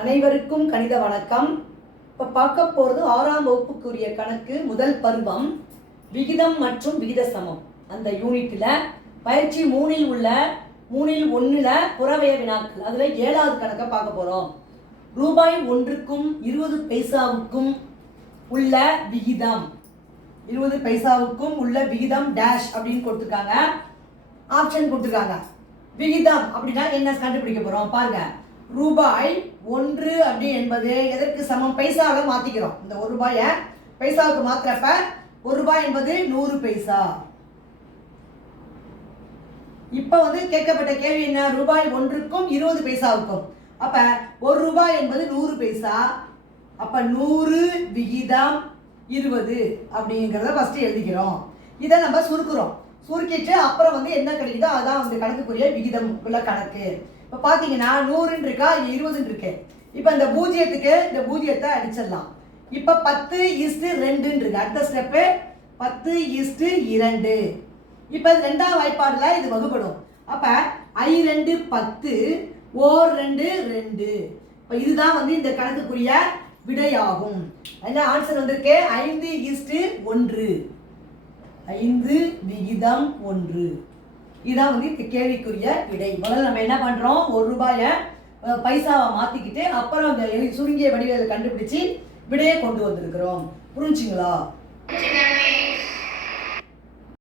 அனைவருக்கும் கணித வணக்கம். இப்போ பார்க்க போகிறது 6ஆம் வகுப்புக்குரிய கணக்கு முதல் பருவம் விகிதம் மற்றும் விகித சமம். அந்த யூனிட்டில் பயிற்சி 3இல் உள்ள 3இல் 1ல் புறவய வினாக்கள் அதில் 7வது கணக்கை பார்க்க போகிறோம். ரூபாய் 1க்கும் 20 பைசாவுக்கும் உள்ள விகிதம் 20 பைசாவுக்கும் உள்ள விகிதம் டேஷ் அப்படின்னு கொடுத்துருக்காங்க. ஆப்ஷன் கொடுத்துருக்காங்க. விகிதம் அப்படின்னா என்ன கண்டுபிடிக்க போகிறோம் பாருங்க. ரூபாய் 1 அப்படி என்பது எதற்கு சமம்? பைசாவில் மாற்றிக்கிறோம். இந்த 1 ரூபாயை பைசாவுக்கு மாற்றுறப்ப 1 ரூபாய் என்பது 100 பைசா. இப்போ கேட்கப்பட்ட கேள்வி என்ன? ரூபாய் 1க்கும் 20 பைசாவுக்கும். அப்போ 1 ரூபாய் என்பது 100 பைசா. அப்போ 100 விகிதம் 20 அப்படிங்கிறத ஃபஸ்ட்டு எழுதிக்கிறோம். இதை நம்ம சுருக்குறோம். சுருக்கிட்டு அப்புறம் என்ன கிடைக்குதோ அதான் கணக்குக்குரிய விகிதம் உள்ள கணக்கு. இப்போ பார்த்தீங்கன்னா 100 இருக்கா, 20 இருக்கு. இப்போ இந்த பூஜ்ஜியத்துக்கு இந்த பூஜ்ஜியத்தை அடிச்சிடலாம். இப்போ 10:2 இருக்கு. அடுத்த ஸ்டெப்பு 10:2. இப்போ இது 2ஆம் வாய்ப்பாடில் இது வகுப்படும். அப்போ I2 10, O2 2. இப்போ இதுதான் இந்த கணக்குக்குரிய விடையாகும். என்ன ஆன்சர் வந்திருக்கு? 5:1. 5 விகிதம் 1. இதுதான் இந்த கேள்விக்குரிய விடை. முதல்ல நம்ம என்ன பண்ணுறோம்? 1 ரூபாயை பைசாவை மாற்றிக்கிட்டு அப்புறம் அந்த சுருங்கிய வடிவத்தை கண்டுபிடிச்சி விடையை கொண்டு வந்திருக்கிறோம். புரிஞ்சுங்களா?